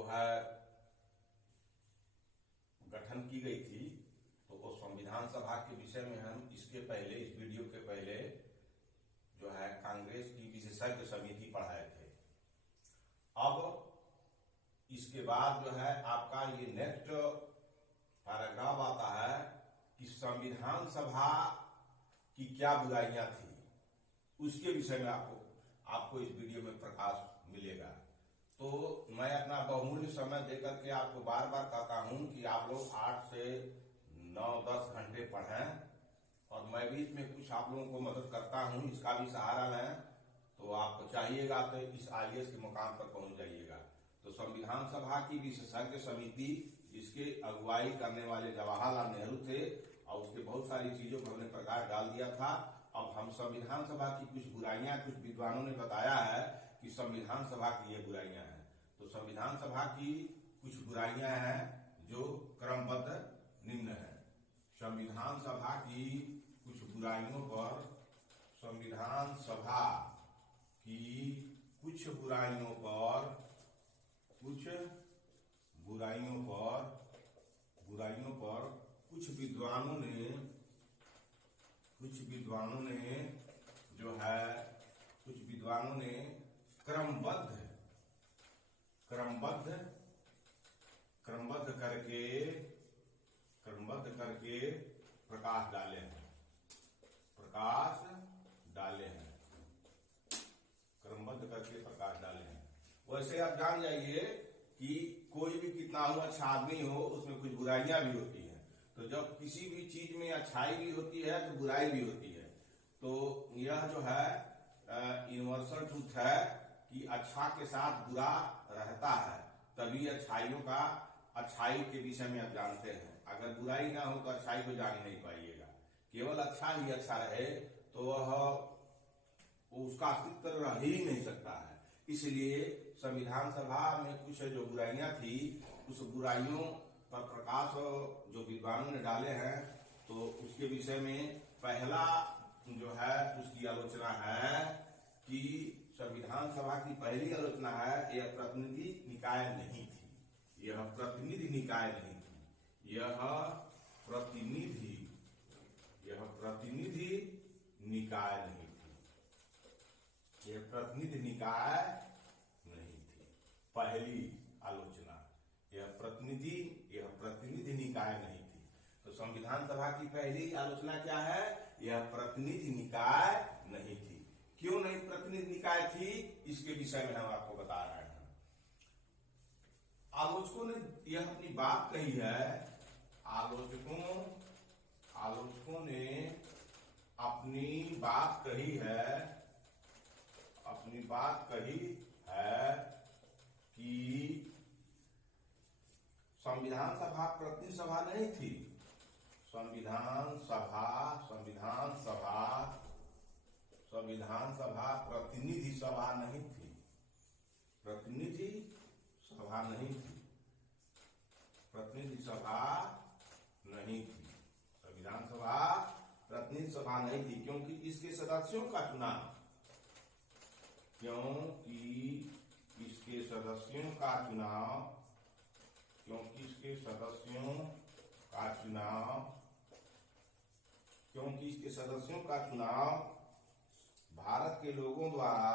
जो है गठन की गई थी, तो वो संविधान सभा के विषय में हम इसके पहले, इस वीडियो के पहले जो है कांग्रेस की विशेषज्ञ समिति पढ़ाए थे। अब इसके बाद जो है आपका ये नेक्स्ट पैराग्राफ आता है कि संविधान सभा की क्या बुराइयां थी, उसके विषय में आपको इस वीडियो में प्रकाश मिलेगा। तो मैं अपना बहुमूल्य समय देकर के आपको बार बार कहता हूं कि आप लोग 8 से 9-10 घंटे पढ़ें, और मैं भी इसमें कुछ आप लोगों को मदद करता हूं, इसका भी सहारा लें। तो आपको चाहिएगा तो इस IAS के मुकाम पर पहुंच जाइएगा। तो संविधान सभा की विशेषज्ञ समिति, जिसके अगुवाई करने वाले जवाहरलाल नेहरू थे, और उसके बहुत सारी चीजों पर हमने प्रकाश डाल दिया था। अब हम संविधान सभा की कुछ बुराइयां, कुछ विद्वानों ने बताया है कि संविधान सभा की ये बुराइयां हैं। तो संविधान सभा की कुछ बुराइयां हैं जो क्रमबद्ध निम्न है। संविधान सभा की कुछ बुराइयों पर, संविधान सभा की कुछ बुराइयों पर कुछ विद्वानों ने क्रमबद्ध करके प्रकाश डाले हैं। वैसे आप जान जाइए कि कोई भी कितना हो अच्छा आदमी हो, उसमें कुछ बुराइयां भी होती हैं। तो जब किसी भी चीज में अच्छाई भी होती है तो बुराई भी होती है। तो यह जो है यूनिवर्सल ट्रूथ है कि अच्छा के साथ बुरा रहता है, तभी अच्छाई के विषय में आप जानते हैं। अगर बुराई ना हो तो अच्छाई को जान नहीं पाइएगा। केवल अच्छा ही अच्छा रहे तो वह उसका अस्तित्व रह ही नहीं सकता है। इसलिए संविधान सभा में कुछ जो बुराइयां थी, उस बुराइयों पर प्रकाश जो विद्वानों ने डाले हैं, तो उसके विषय में पहला जो है उसकी आलोचना है कि संविधान सभा की पहली आलोचना है, यह प्रतिनिधि निकाय नहीं थी। यह प्रतिनिधि निकाय नहीं थी। यह प्रतिनिधि निकाय नहीं थी। यह प्रतिनिधि निकाय नहीं थी। पहली आलोचना, यह प्रतिनिधि निकाय नहीं थी। तो संविधान सभा की पहली आलोचना क्या है? यह प्रतिनिधि निकाय नहीं थी। क्यों नहीं प्रतिनिधि निकाय थी, इसके विषय में हम आपको बता रहे हैं। आलोचकों ने यह अपनी बात कही है, आलोचकों ने अपनी बात कही है कि संविधान सभा प्रतिनिधि सभा नहीं थी। संविधान सभा प्रतिनिधि सभा नहीं थी। प्रतिनिधि सभा नहीं थी। संविधान सभा प्रतिनिधि सभा नहीं थी, क्योंकि इसके सदस्यों का चुनाव भारत के लोगों द्वारा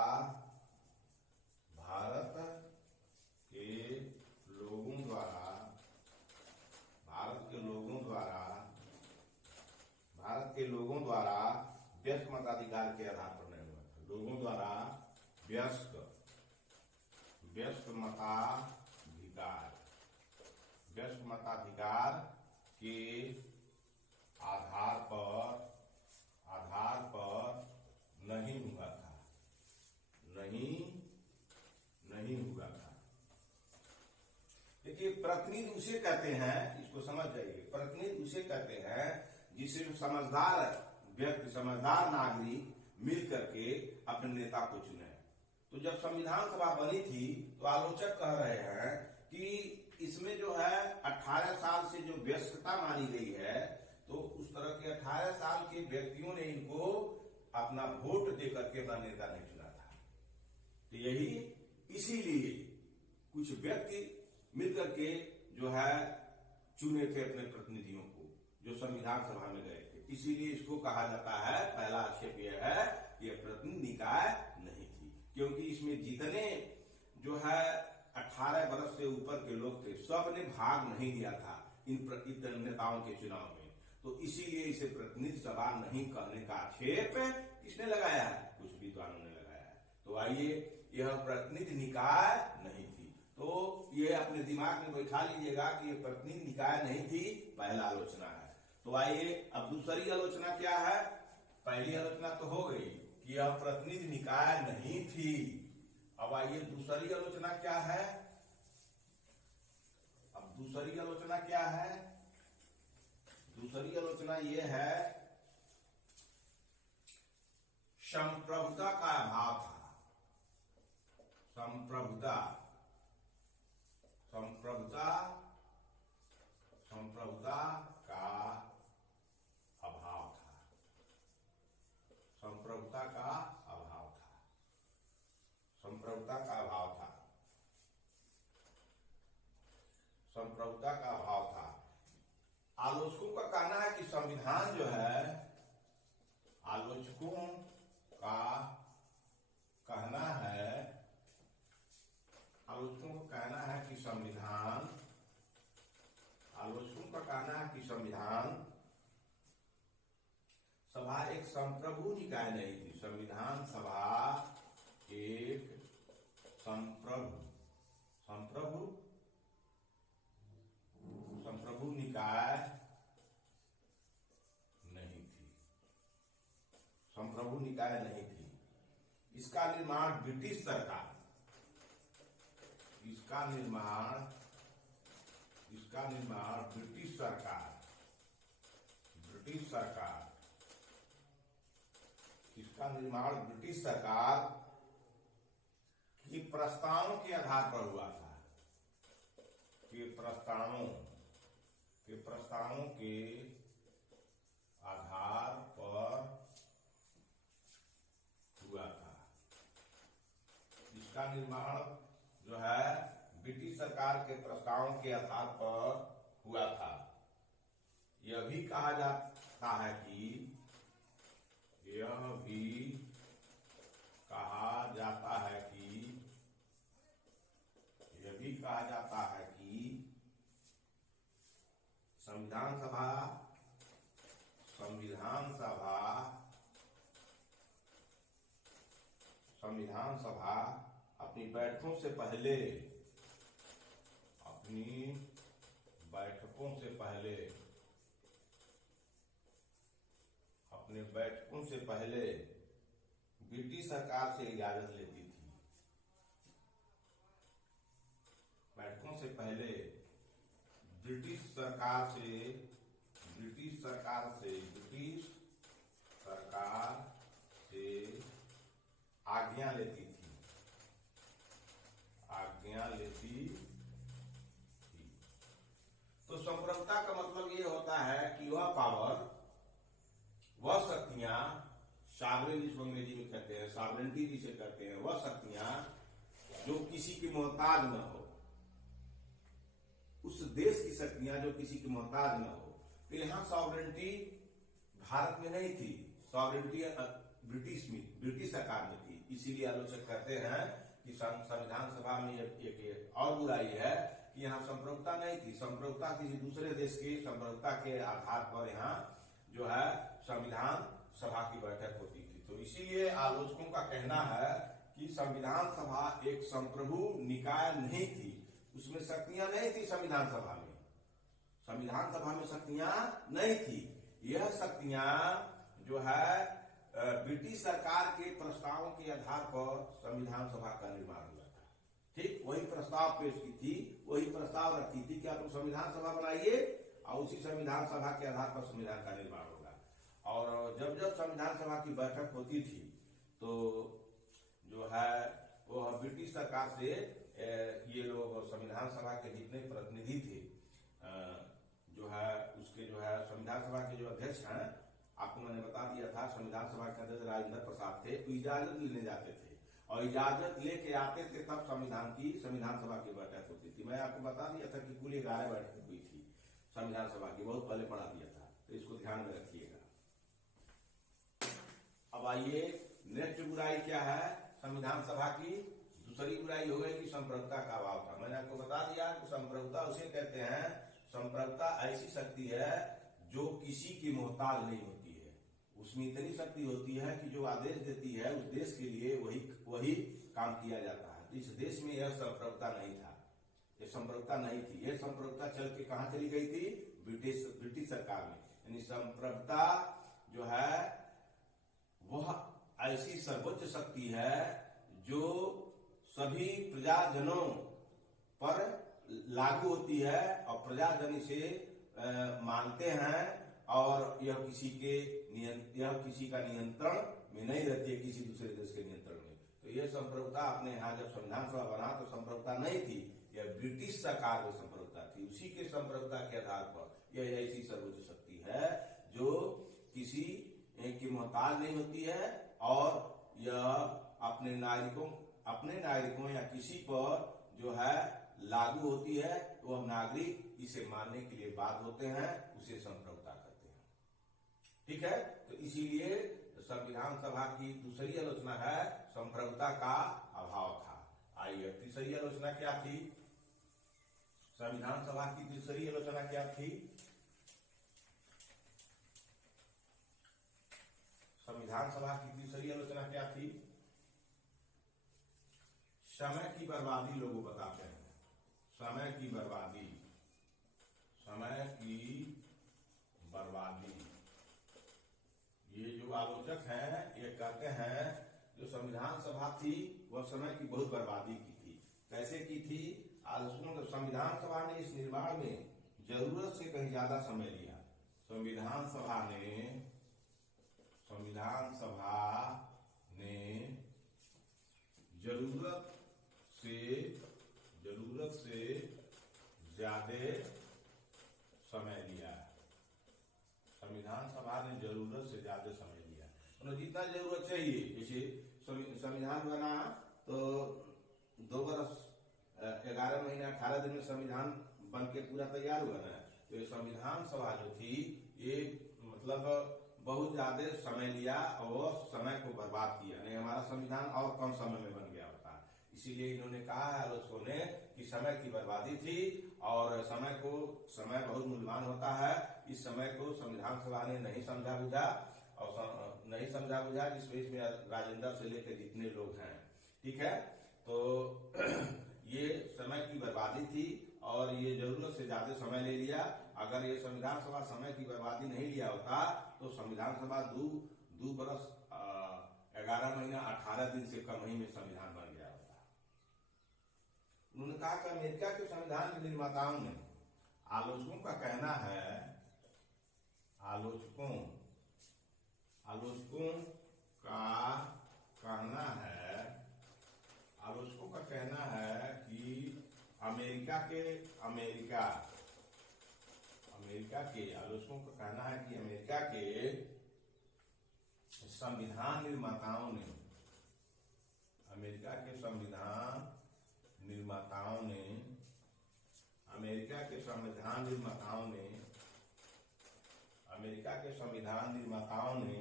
व्यस्क मताधिकार के आधार पर नहीं हुआ था। लोगों द्वारा व्यस्क मताधिकार के आधार पर नहीं हुआ था। देखिए, प्रतिनिधि उसे कहते हैं, इसको समझ जाइए, प्रतिनिधि उसे कहते हैं जिसे समझदार व्यक्ति, समझदार नागरिक मिल करके अपने नेता को चुने। तो जब संविधान सभा बनी थी तो आलोचक कह रहे हैं कि इसमें जो है 18 साल से जो व्यस्तता मानी गई है, तो उस तरह के 18 साल के व्यक्तियों ने इनको अपना वोट देकर के अपना नेता नहीं चुना था। तो इसीलिए कुछ व्यक्ति मिलकर के जो है चुने थे अपने प्रतिनिधियों को, जो संविधान सभा में गए थे। इसीलिए इसको कहा जाता है, पहला आक्षेप यह है कि यह प्रतिनिधि निकाय नहीं थी, क्योंकि इसमें जितने जो है 18 वर्ष से ऊपर के लोग थे, सब ने भाग नहीं लिया था इन नेताओं के चुनाव में। तो इसीलिए इसे प्रतिनिधि सभा नहीं कहने का आक्षेप किसने लगाया है? कुछ विद्वानों ने लगाया है। तो आइए, यह प्रतिनिधि निकाय नहीं थी। तो ये अपने दिमाग में बैठा लीजिएगा कि यह प्रतिनिधि निकाय नहीं थी, पहला आलोचना है। तो आइए, अब दूसरी आलोचना क्या है? पहली आलोचना तो हो गई कि यह प्रतिनिधि निकाय नहीं थी। अब आइए, दूसरी आलोचना क्या है? अब दूसरी आलोचना क्या है? दूसरी आलोचना यह है, संप्रभुता का अभाव था। संप्रभुता संप्रभुता संप्रभुता का अभाव था। संप्रभुता का अभाव था। संप्रभुता का अभाव था। संप्रभुता का अभाव था। आलोचकों का कहना है कि संविधान जो है, आलोचकों का कहना है, आलोचकों का कहना है कि संविधान, आलोचकों का कहना है कि संविधान सभा एक संप्रभु निकाय नहीं थी। संविधान सभा एक संप्रभु संप्रभु निकाय नहीं थी। संप्रभु निकाय नहीं थी। इसका निर्माण ब्रिटिश सरकार, इसका निर्माण ब्रिटिश सरकार, इसका निर्माण ब्रिटिश सरकार के प्रस्तावों के आधार पर हुआ था। के प्रस्तावों के आधार पर हुआ था। इसका निर्माण जो है ब्रिटिश सरकार के प्रस्तावों के आधार पर हुआ था। यह भी कहा जाता है कि संविधान सभा अपनी बैठकों से पहले ब्रिटिश सरकार से इजाजत लेती थी। बैठकों से पहले ब्रिटिश सरकार से आज्ञा लेती थी। तो संप्रभुता का मतलब ये होता है कि वह पावर, वह शक्तियां, सॉवरेन जिसको अंग्रेजी में कहते हैं, सॉवरेनिटी जिसे कहते हैं, वह शक्तियां जो किसी के मोहताज न हो, उस देश की शक्तियां जो किसी के मोहताज न हो। तो यहाँ सॉवरेनिटी भारत में नहीं थी, सॉवरेनिटी ब्रिटिश सरकार में थी। इसीलिए आलोचक कहते हैं कि संविधान सभा में एक और बुराई है कि यहाँ संप्रभुता नहीं थी। संप्रभुता किसी दूसरे देश की संप्रभुता के आधार पर यहाँ जो है संविधान सभा की बैठक होती थी। तो इसीलिए आलोचकों का कहना है कि संविधान सभा एक संप्रभु निकाय नहीं थी। उसमें शक्तियां नहीं थी। संविधान सभा में शक्तियां नहीं थी। यह शक्तियां जो है ब्रिटिश सरकार के प्रस्तावों के आधार पर संविधान सभा का निर्माण हुआ था। ठीक वही प्रस्ताव पेश की थी, वही प्रस्ताव रखी थी कि आप संविधान सभा बनाइए और उसी संविधान सभा के आधार पर संविधान का निर्माण होगा। और जब जब संविधान सभा की बैठक होती थी तो जो है वो ब्रिटिश सरकार से ये लोग संविधान सभा के जितने प्रतिनिधि थे जो है उसके जो है संविधान सभा के जो अध्यक्ष हैं, आपको मैंने बता दिया था संविधान सभा के अध्यक्ष राजेंद्र प्रसाद थे, तो इजाजत लेने जाते थे और इजाजत लेके आते थे तब संविधान सभा की बैठक होती थी। मैं आपको बता दिया था कि कुल 11 बैठक हुई थी संविधान सभा की, बहुत पहले पढ़ा दिया था, तो इसको ध्यान में रखिएगा। अब आइए नेक्स्ट बुराई क्या है संविधान सभा की। दूसरी बुराई हो गई कि संप्रभुता का अभाव था। मैंने आपको बता दिया कि संप्रभुता उसे कहते हैं, संप्रभुता ऐसी शक्ति है जो किसी की मोहताज नहीं होती है। उसमें इतनी शक्ति होती है कि जो आदेश देती है उस देश के लिए वही काम किया जाता है। तो इस देश में यह संप्रभुता नहीं था, ये संप्रभुता नहीं थी। यह संप्रभुता चल के कहां चली गई थी? ब्रिटिश सरकार में। यानी संप्रभुता जो है वह ऐसी सर्वोच्च शक्ति है जो सभी प्रजाजनों पर लागू होती है और प्रजाजन इसे मानते हैं और यह किसी का नियंत्रण में नहीं रहती है, किसी दूसरे देश के नियंत्रण में। तो यह संप्रभुता अपने यहाँ जब संविधान सभा बना तो संप्रभुता नहीं थी, यह ब्रिटिश सरकार में संप्रभुता थी। उसी के संप्रभुता के आधार पर यह ऐसी सर्वोच्च शक्ति है जो किसी की मोहताज नहीं होती है और यह अपने नागरिकों या किसी पर जो है लागू होती है। वह नागरिक इसे मानने के लिए बाध्य होते हैं, उसे संप्रभुता कहते हैं। ठीक है, तो इसीलिए संविधान सभा की दूसरी आलोचना है संप्रभुता का अभाव था। आइए तीसरी आलोचना क्या थी? संविधान सभा की तीसरी आलोचना क्या थी? संविधान सभा की तीसरी आलोचना क्या थी? समय की बर्बादी लोग बताते हैं, समय की बर्बादी ये जो आलोचक हैं ये कहते हैं जो संविधान सभा थी वह समय की बहुत बर्बादी की थी। कैसे की थी? आलोचकों ने संविधान सभा ने इस निर्माण में जरूरत से कहीं ज्यादा समय लिया। संविधान सभा ने जरूरत से ज्यादा समय लिया। संविधान सभा ने जरूरत से ज्यादा समय लिया, तो जितना जरूरत चाहिए। जैसे संविधान बना तो 2 वर्ष 11 महीने 18 दिन में संविधान बन के पूरा तैयार हुआ ना। तो ये संविधान सभा जो थी ये मतलब बहुत ज्यादा समय लिया और समय को बर्बाद किया। नहीं, हमारा संविधान और कम समय में बन गया होता। इसीलिए इन्होंने कहा है आलोचकों ने कि समय की बर्बादी थी और समय बहुत मूल्यवान होता है। इस समय को संविधान सभा ने नहीं समझा बुझा जिसमें राजेंद्र से लेकर जितने लोग हैं। ठीक है, तो ये समय की बर्बादी थी और ये जरूरत से ज्यादा समय ले लिया। अगर ये संविधान सभा समय की बर्बादी नहीं लिया होता तो संविधान सभा 2 वर्ष 11 महीना 18 दिन से कम ही में संविधान बन गया होता। उन्होंने कहा कि अमेरिका के संविधान के निर्माताओं ने, आलोचकों का कहना है कि अमेरिका के संविधान निर्माताओं ने अमेरिका के संविधान निर्माताओं ने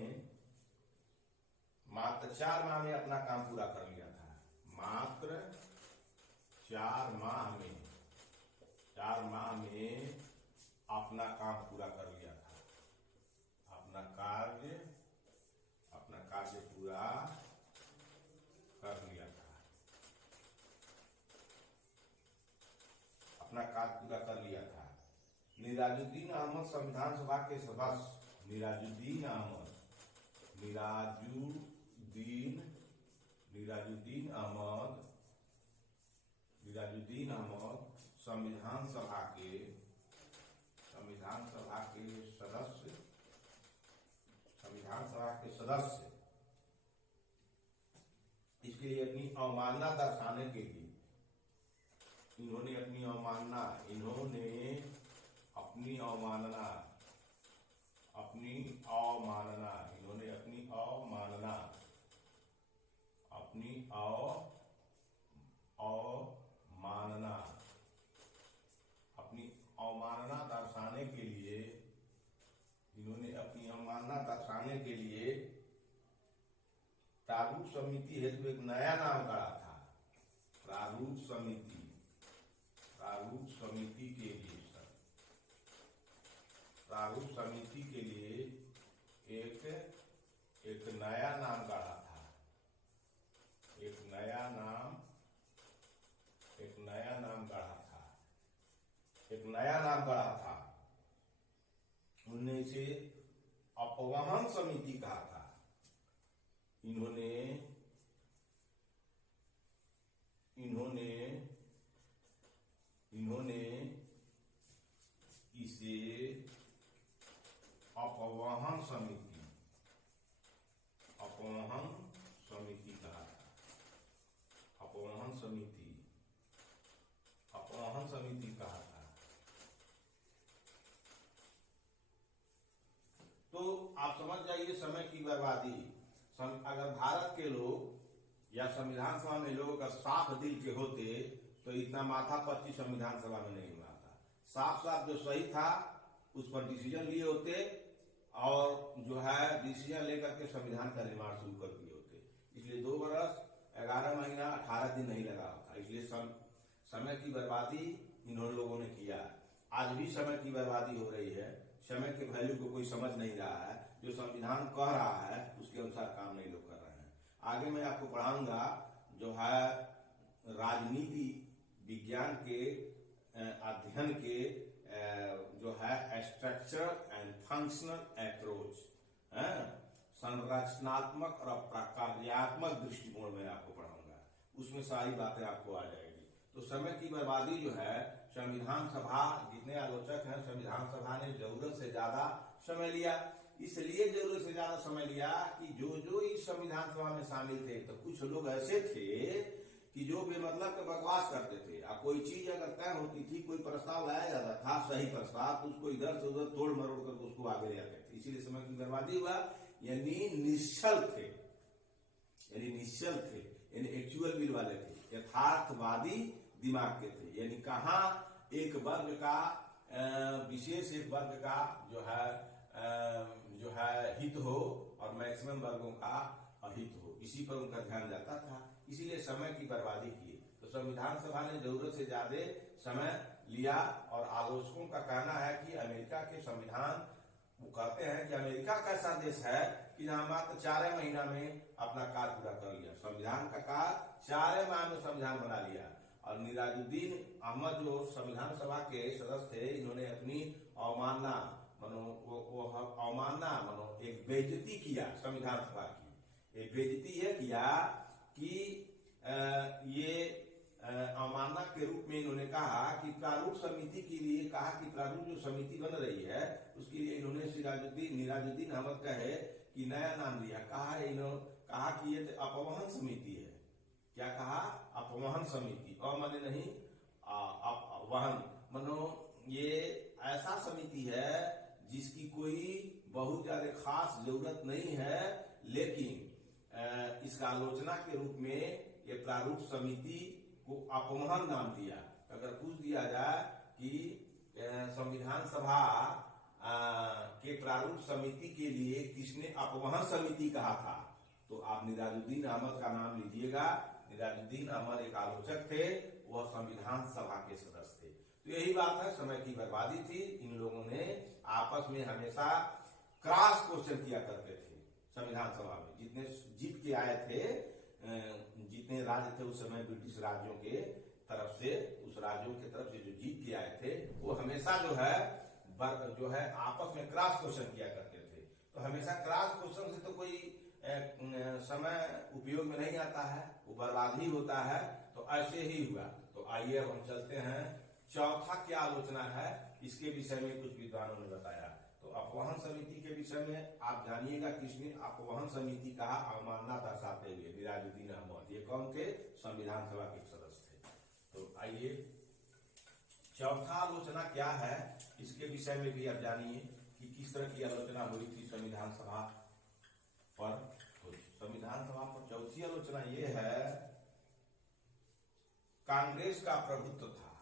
मात्र 4 माह में अपना काम पूरा कर लिया था। मात्र 4 माह में अपना काम पूरा कर लिया था। अपना कार्य पूरा कर लिया था। निराजुद्दीन अहमद संविधान सभा के सदस्य निराजुद्दीन अहमद संविधान सभा के सदस्य इसके लिए अपनी अवमानना दर्शाने के लिए इन्होंने अपनी अवमानना प्रारूप समिति हेतु एक नया नाम गढ़ा था। प्रारूप समिति के लिए प्रारूप समिति के लिए एक नया नाम गढ़ा था। एक नया नाम गढ़ा था। उनने इसे अपवहन समिति कहा था। इन्होंने इसे अपवहन समिति कहा था। अपवहन समिति कहा था। तो आप समझ जाइए समय की बर्बादी। अगर भारत के लोग या संविधान सभा में लोग अगर साफ दिल के होते तो इतना माथा पच्ची संविधान सभा में नहीं हुआ था। साफ जो सही था उस पर डिसीजन लिए होते और जो है डिसीजन लेकर के संविधान का निर्माण शुरू कर दिए होते। इसलिए 2 वर्ष 11 महीना 18 दिन नहीं लगा होता। इसलिए समय की बर्बादी इन लोगों ने किया। आज भी समय की बर्बादी हो रही है। समय के वैल्यू को कोई समझ नहीं रहा है। जो संविधान कह रहा है उसके अनुसार काम नहीं लोग कर रहे हैं। आगे मैं आपको पढ़ाऊंगा जो है राजनीति विज्ञान के अध्ययन के जो है स्ट्रक्चर एंड फंक्शनल अप्रोच, संरचनात्मक और प्रकार्यात्मक दृष्टिकोण में आपको पढ़ाऊंगा। उसमें सारी बातें आपको आ जाएगी। तो समय की बर्बादी जो है संविधान सभा, जितने आलोचक हैं, संविधान सभा ने जरूरत से ज्यादा समय लिया। इसलिए जरूरत से ज्यादा समय लिया कि जो इस संविधान सभा में शामिल थे, तो कुछ लोग ऐसे थे कि जो बेमतलब के बकवास करते थे। अब कोई चीज अगर तय होती थी, कोई प्रस्ताव लाया जाता था, सही प्रस्ताव, तो उसको इधर से उधर तोड़ मरोड़ करके उसको आगे ले जाते थे। इसीलिए समय की बर्बादी हुआ। यानी निश्चल थे, यानी एक्चुअल विल वाले थे, यथार्थवादी दिमाग के थे। यानी कहाँ एक वर्ग का विशेष एक वर्ग का जो है हित हो और मैक्सिमम वर्गों का अहित हो, इसी पर उनका ध्यान जाता था। इसीलिए समय की बर्बादी की। तो संविधान सभा ने जरूरत से ज्यादा समय लिया। और आलोचकों का कहना है कि अमेरिका के संविधान, वो कहते हैं कि अमेरिका कैसा देश है कि जहां मात्र 4 महीना में अपना कार्य पूरा कर लिया। संविधान का कार्य 4 माह में संविधान बना लिया। और निराजुद्दीन अहमद जो संविधान सभा के सदस्य थे, इन्होंने अपनी अवमानना मानो एक बेइज्जती किया संविधान सभा की। एक बेइज्जती यह किया कि ये अवमानना के रूप में इन्होंने कहा कि प्रारूप समिति के लिए कहा कि प्रारूप जो समिति बन रही है उसके लिए इन्होंने निराजुद्दीन अहमद कहे कि नया नाम दिया। कहा कि ये अपवहन समिति है। क्या कहा? अपवहन समिति। माने नहीं, वहन मनो ये ऐसा समिति है जिसकी कोई बहुत ज्यादा खास जरूरत नहीं है, लेकिन इसका आलोचना के रूप में ये प्रारूप समिति को अपवहन नाम दिया। अगर पूछ दिया जाए कि संविधान सभा के प्रारूप समिति के लिए किसने अपवहन समिति कहा था, तो आप निराजुद्दीन अहमद का नाम लीजिएगा। निराजुद्दीन अहमद एक आलोचक थे, वह संविधान सभा के सदस्य थे। तो यही बात है, समय की बर्बादी थी। इन लोगों ने आपस में हमेशा क्रॉस क्वेश्चन किया करते थे संविधान सभा में। जितने जीत के आए थे, जितने राज्य थे उस समय ब्रिटिश राज्यों के तरफ से, उस राज्यों के तरफ से जो जीत के आए थे, वो हमेशा जो है आपस में क्रॉस क्वेश्चन किया करते थे। तो हमेशा क्रॉस क्वेश्चन से तो कोई समय उपयोग में नहीं आता है, वो बर्बाद ही होता है। तो ऐसे ही हुआ। तो आइए अब हम चलते हैं, चौथा क्या आलोचना है इसके विषय में कुछ विद्वानों ने बताया। तो अपवहन समिति के विषय में आप जानिएगा किसने अपवहन समिति कहा अवमानना दर्शाते हुए। निराजुद्दीन अहमद, ये कौन थे? संविधान सभा के सदस्य थे। तो आइए चौथा आलोचना क्या है इसके विषय में भी आप जानिए कि किस तरह की आलोचना हुई थी संविधान सभा पर। तो संविधान सभा पर चौथी आलोचना ये है, कांग्रेस का प्रभुत्व था।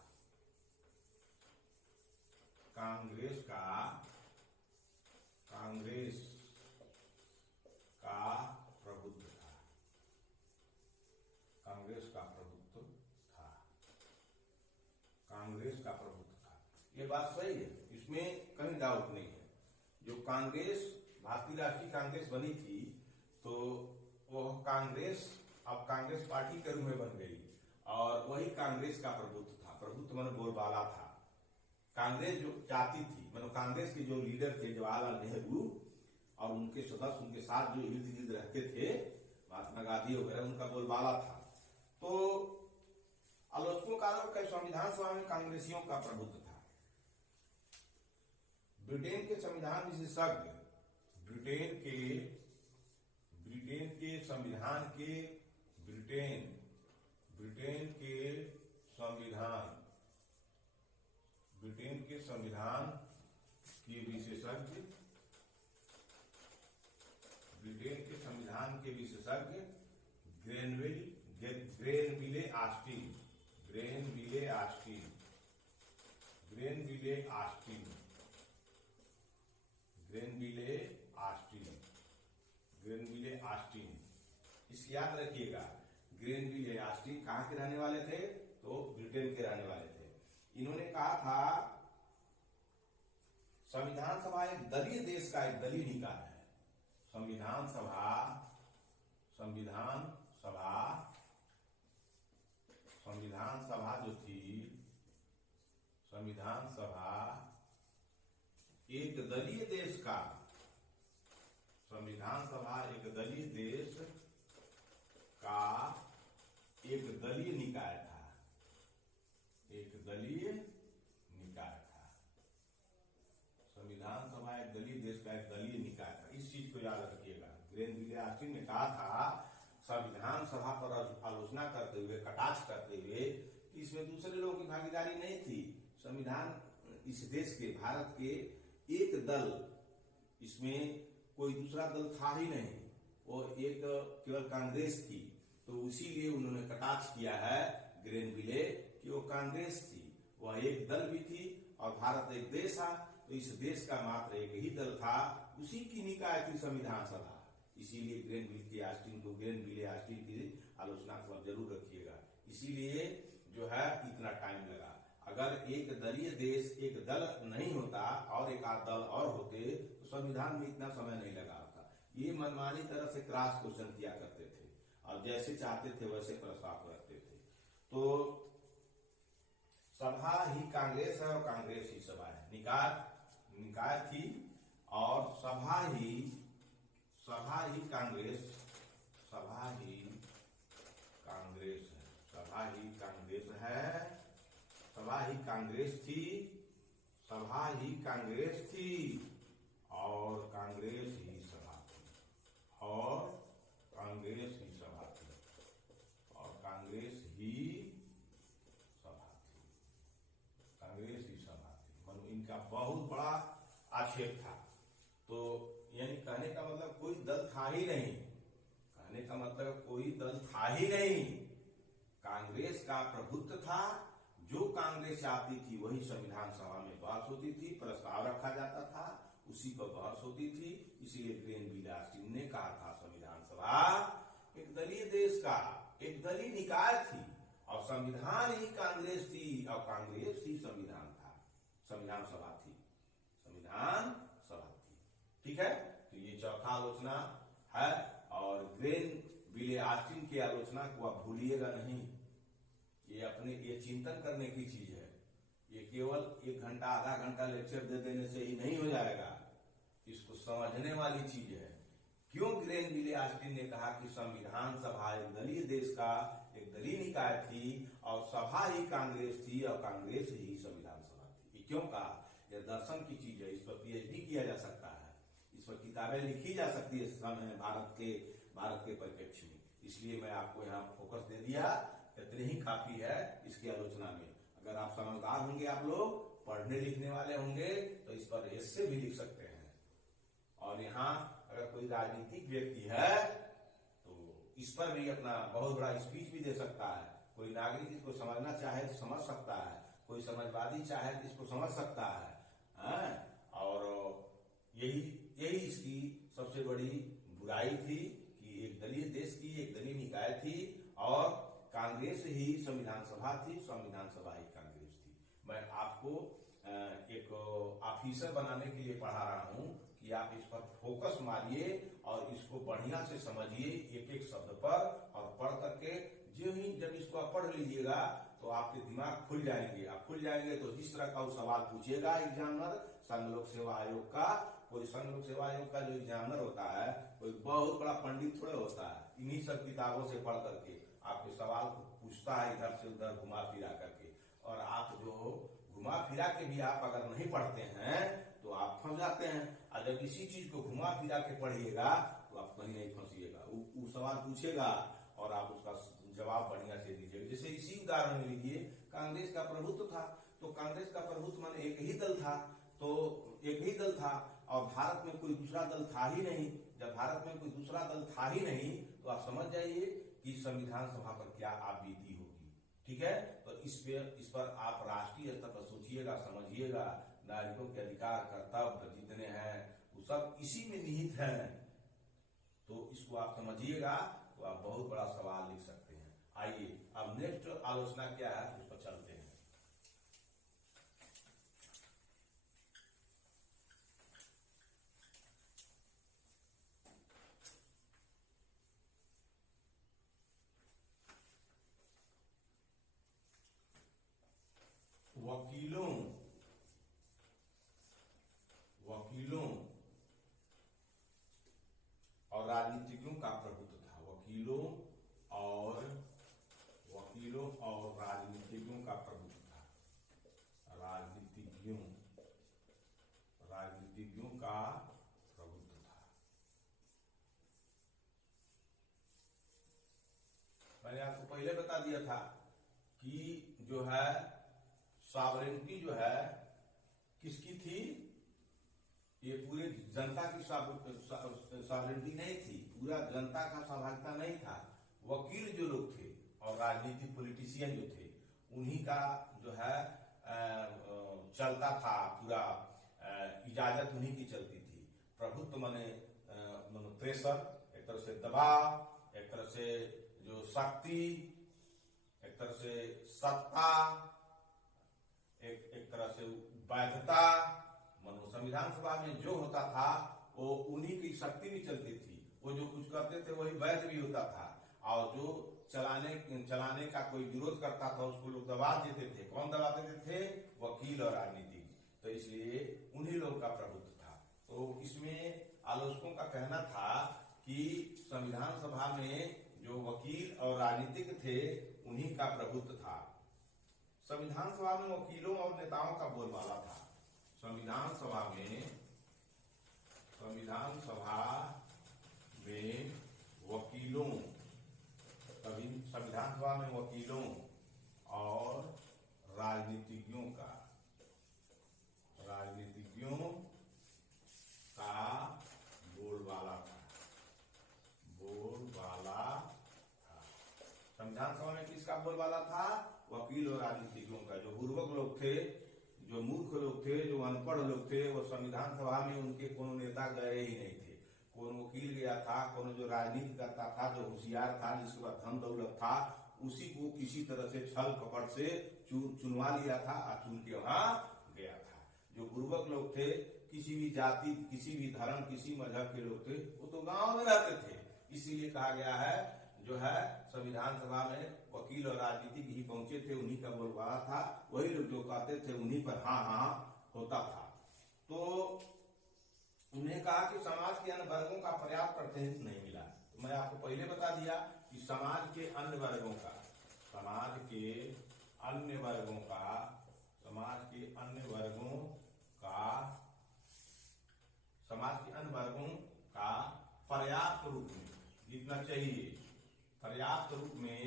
कांग्रेस का प्रभुत्व था। ये बात सही है, इसमें कहीं डाउट नहीं है। जो कांग्रेस, भारतीय राष्ट्रीय कांग्रेस बनी थी, तो वो कांग्रेस अब कांग्रेस पार्टी के रूप में बन गई और वही कांग्रेस का प्रभुत्व था। प्रभुत्व माने बोलबाला था। कांग्रेस जो चाहती थी, मतलब कांग्रेस के जो लीडर थे जवाहरलाल नेहरू और उनके सदस्य, उनके साथ जो इर्द गिर्द रहते थे, महात्मा गांधी वगैरह, उनका बोलबाला था। तो आलोचकों का आरोप है संविधान सभा में कांग्रेसियों का प्रभुत्व था। ब्रिटेन के संविधान विशेषज्ञ, ब्रिटेन के संविधान के ब्रिटेन के संविधान के विशेषज्ञ, ब्रिटेन के संविधान के विशेषज्ञ ग्रेनविले ऑस्टिन, इसे याद रखिएगा। ग्रेनविले ऑस्टिन कहां के रहने वाले थे? तो ब्रिटेन के रहने वाले थे। इन्होंने कहा था संविधान सभा एक दलीय देश का एक दलीय निकाय है। संविधान सभा जो थी, संविधान सभा एक दलीय देश का, संविधान सभा एक दलीय देश का एक दलीय निकाय था, संविधान सभा एक दलीय देश का एक दलीय निकाय था। इस चीज को याद रखिएगा। ग्रेनविले ऑस्टिन ने कहा था संविधान सभा पर आलोचना करते हुए, कटाक्ष करते हुए, इसमें दूसरे लोगों की भागीदारी नहीं थी। संविधान इस देश के, भारत के एक दल, इसमें कोई दूसरा दल था ही नहीं, वो एक केवल कांग्रेस थी। तो इसीलिए उन्होंने कटाक्ष किया है ग्रेनविले कि वो कांग्रेस थी, वह एक दल भी थी और भारत एक देश था, तो इस देश का मात्र एक ही दल था, उसी की निकाय थी संविधान सभा। इसीलिए ग्रेनविले ऑस्टिन की आलोचना को जरूर रखिएगा। इसीलिए जो है इतना टाइम लगा। अगर एक दलीय देश, एक दल नहीं होता और एक आध दल और होते तो संविधान में इतना समय नहीं लगा होता। ये मनमानी तरह से क्रॉस क्वेश्चन किया करते थे और जैसे चाहते थे वैसे प्रस्ताव रखते थे। तो सभा ही कांग्रेस है और कांग्रेस ही सभा है। निकाय थी और सभा ही कांग्रेस थी और कांग्रेस ही सभा थी मतलब इनका बहुत बड़ा आक्षेप था। तो यानी कहने का मतलब कोई दल था ही नहीं, कांग्रेस का प्रभुत्व था। जो कांग्रेस चाहती थी वही संविधान सभा में बहस होती थी, प्रस्ताव रखा जाता था, उसी पर बहस होती थी। इसीलिए ग्रेनविले ऑस्टिन ने कहा था संविधान सभा एक दलीय देश का एक दलीय निकाय थी और संविधान ही कांग्रेस थी और कांग्रेस ही संविधान सभा थी। ठीक है, तो ये चौथा आलोचना है। और ग्रेनविले ऑस्टिन की आलोचना को आप भूलिएगा नहीं। ये चिंतन करने की चीज है। ये केवल 1 घंटा आधा घंटा लेक्चर दे देने से ही नहीं हो जाएगा, इसको समझने वाली चीज है। क्यों ग्रेनविले ऑस्टिन ने कहा कि संविधान सभा एक दलीय देश का एक दलीय निकाय थी और सभा ही कांग्रेस थी और कांग्रेस ही संविधान सभा थी? ये क्यों कहा? यह दर्शन की चीज है, इस पर PhD किया जा सकता है, इस पर किताबें लिखी जा सकती है भारत के परिप्रेक्ष्य में। इसलिए मैं आपको यहाँ फोकस दे दिया। इतनी ही काफी है इसकी आलोचना में। अगर आप समझदार होंगे, आप लोग पढ़ने लिखने वाले होंगे, तो इस पर एस्से भी लिख सकते हैं। और यहाँ अगर कोई राजनीतिक व्यक्ति है तो इस पर भी अपना बहुत बड़ा स्पीच भी दे सकता है। कोई नागरिक इसको समझना चाहे तो समझ सकता है, कोई समाजवादी चाहे तो इसको समझ सकता है। और यही इसकी सबसे बड़ी बुराई थी कि एक दलीय देश की एक दलीय निकाय थी और कांग्रेस ही संविधान सभा थी, संविधान सभा ही कांग्रेस थी। मैं आपको एक ऑफिसर बनाने के लिए पढ़ा रहा हूं कि आप इस पर फोकस मारिए और इसको बढ़िया से समझिए एक एक शब्द पर, और पढ़ करके जब इसको आप पढ़ लीजिएगा तो आपके दिमाग खुल जाएंगे। आप खुल जाएंगे तो जिस तरह का वो सवाल पूछेगा एग्जामिनर, संघ लोक सेवा आयोग का, कोई संघ लोक सेवा आयोग का जो एग्जामिनर होता है कोई बहुत बड़ा पंडित थोड़े होता है, इन्हीं सब किताबों से पढ़ करके आपके सवाल को पूछता है इधर से उधर घुमा फिरा करके। और आप जो घुमा फिरा के भी आप अगर नहीं पढ़ते हैं तो आप फंस जाते हैं। और जब इसी चीज को घुमा फिरा के पढ़िएगा तो आप कहीं नहीं फंसिएगा। वो सवाल पूछेगा और आप उसका जवाब बढ़िया से दीजिएगा। जैसे इसी उदाहरण में लीजिए, कांग्रेस का प्रभुत्व था, तो कांग्रेस का प्रभुत्व माने एक ही दल था, तो एक ही दल था और भारत में कोई दूसरा दल था ही नहीं। जब भारत में कोई दूसरा दल था ही नहीं तो आप समझ जाइए कि संविधान सभा पर क्या आप बीती होगी। ठीक है, तो इस पर आप राष्ट्रीय स्तर पर सोचिएगा, समझिएगा। नागरिकों के अधिकार कर्तव्य जितने हैं वो सब इसी में निहित हैं, तो इसको आप समझिएगा तो आप बहुत बड़ा सवाल लिख सकते हैं। आइए अब नेक्स्ट आलोचना क्या है उस पर चलते हैं। वकीलों और राजनीतिज्ञों का प्रभुत्व था। वकीलों और राजनीतिज्ञों का प्रभुत्व था। राजनीतिज्ञों का प्रभुत्व था। मैंने आपको पहले बता दिया था कि जो है सॉवरेनिटी जो है किसकी थी, ये पूरे जनता की सॉवरेनिटी नहीं थी, पूरा जनता का सहभागिता नहीं था। वकील जो लोग थे और राजनीतिक पॉलिटिशियन जो थे उन्हीं का जो है चलता था, पूरा इजाजत उन्हीं की चलती थी। प्रभुत्व माने प्रेशर, एक तरह से दबाव, एक तरह से जो शक्ति, एक तरह से सत्ता, एक तरह से बाध्यता। मनो संविधान सभा में जो होता था वो उन्हीं की शक्ति भी चलती थी। वो जो कुछ करते थे वही वैध भी होता था, और जो चलाने का कोई विरोध करता था उसको लोग दबा देते थे। कौन दबा देते थे? वकील और राजनीतिज्ञ। तो इसलिए उन्हीं लोग का प्रभुत्व था। तो इसमें आलोचकों का कहना था कि संविधान सभा में जो वकील और राजनीतिज्ञ थे उन्हीं का प्रभुत्व था। संविधान सभा में वकीलों और नेताओं का बोलबाला था। संविधान सभा में वकीलों और राजनीतिज्ञों का बोलबाला था। संविधान सभा में किसका बोलबाला था? वकील और राजनीतिज्ञों का। जो बुर्बक लोग थे, जो मूर्ख लोग थे, जो अनपढ़ लोग थे, वो संविधान सभा में उनके कोनो नेता गए ही नहीं थे। कौन वकील गया था, कौन जो राजनीति करता था, जो होशियार था, जिसके पास धन दौलत था, उसी को किसी तरह से छल कपट से चुनवा लिया था और चुन के वहां गया था। जो बुर्बक लोग थे, किसी भी जाति, किसी भी धर्म, किसी मजहब के लोग थे, वो तो गांव में रहते थे। इसीलिए कहा गया है जो है संविधान सभा में वकील और राजनीतिक ही पहुंचे थे, उन्हीं का बोलबाला था। वही लोग जो कहते थे उन्हीं पर हाँ होता था। तो उन्हें कहा कि समाज के अन्य वर्गों का पर्याप्त प्रतिनिधित्व नहीं मिला। तो मैं आपको पहले बता दिया कि समाज के अन्य वर्गों का पर्याप्त रूप में जितना चाहिए, पर्याप्त रूप में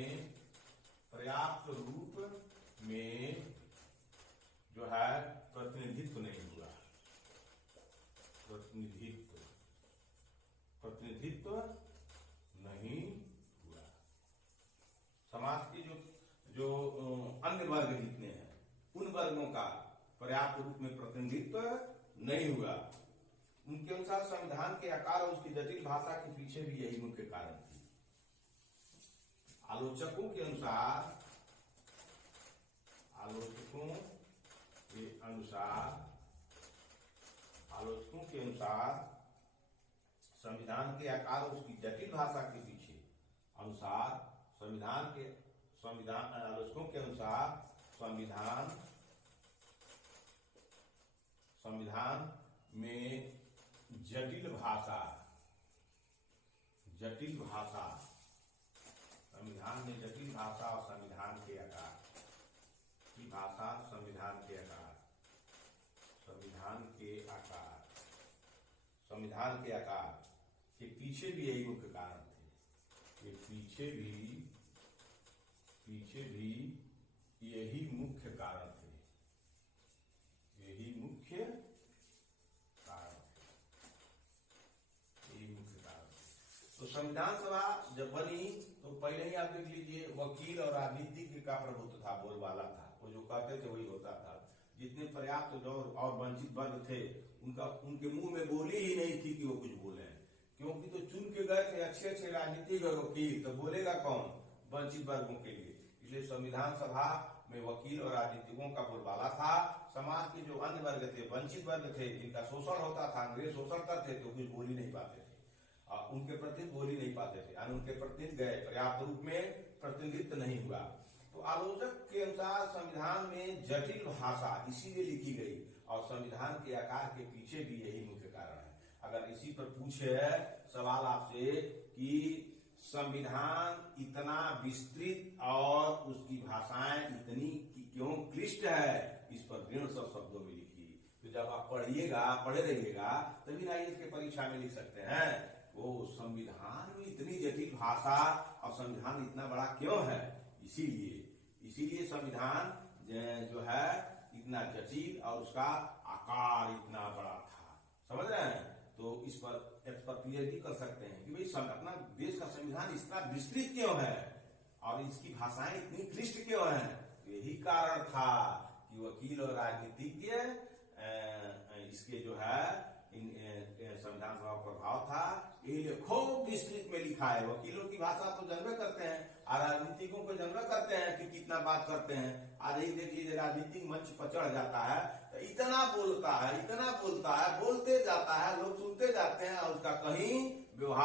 जो है प्रतिनिधित्व नहीं हुआ। प्रतिनिधित्व नहीं हुआ। समाज के जो अन्य वर्ग जितने हैं उन वर्गों का पर्याप्त रूप में प्रतिनिधित्व नहीं हुआ। उनके अनुसार संविधान के आकार और उसकी जटिल भाषा के पीछे भी यही मुख्य कारण थी। आलोचकों के के अनुसार, आलोचकों के अनुसार संविधान के आकार और उसकी जटिल भाषा के पीछे आलोचकों के अनुसार संविधान में जटिल भाषा, संविधान में जटिल भाषा और संविधान के आकार की भाषा, संविधान के आकार के पीछे भी यही मुख्य कारण थे। ये पीछे भी यही मुख्य कारण थे। तो संविधान सभा जब बनी तो पहले ही आप देख लीजिए, वकील और राजनीतिज्ञ का प्रभुत्व था, बोलबाला था। वो जो कहते थे वही होता था। जितने पर्याप्त और वंचित वर्ग थे उनके मुंह में बोली ही नहीं थी कि वो कुछ बोले, क्योंकि तो चुन के गए थे अच्छे राजनीतिक और वकील, तो बोलेगा कौन? वंचित वर्गों के लिए। इसलिए संविधान सभा में वकील और राजनीतिकों का बोलबाला था। समाज के जो अन्य वर्ग थे, वंचित वर्ग थे, जिनका शोषण होता था, अंग्रेज शोषण करते तो कुछ बोल ही नहीं पाते थे, उनके प्रतिनिधि बोल ही नहीं पाते थे, उनके प्रतिनिधि गए, पर्याप्त रूप में प्रतिनिधित्व नहीं हुआ। तो आलोचक के अनुसार संविधान में जटिल भाषा इसीलिए लिखी गई, और संविधान के आकार के पीछे भी यही मुख्य कारण है। अगर इसी पर पूछे सवाल आपसे कि संविधान इतना विस्तृत और उसकी भाषाएं इतनी क्यों क्लिष्ट है, इस पर 150 शब्दों में लिखी। तो जब आप पढ़े रहिएगा तभी आईएएस के परीक्षा में लिख सकते हैं वो संविधान में इतनी जटिल भाषा और संविधान इतना बड़ा क्यों है। इसीलिए संविधान जो है इतना जटिल और उसका आकार इतना बड़ा था। समझ रहे हैं? तो इस पर क्लियर कर सकते हैं कि भाई अपना देश का संविधान इतना विस्तृत क्यों है और इसकी भाषाएं इतनी क्लिष्ट क्यों हैं। यही कारण था कि वकील और राजनीतिज्ञ इसके जो है संविधान सभा प्रभाव था, ये खूब विस्तृत में लिखा है। वकीलों की भाषा तो जानवे करते हैं और राजनीतिकों को जानवे करते हैं कि कितना बात करते हैं। आज ही देख लीजिए, राजनीतिक मंच पर चढ़ जाता है तो इतना बोलता है, बोलते जाता है, लोग सुनते जाते हैं और उसका कहीं व्यवहार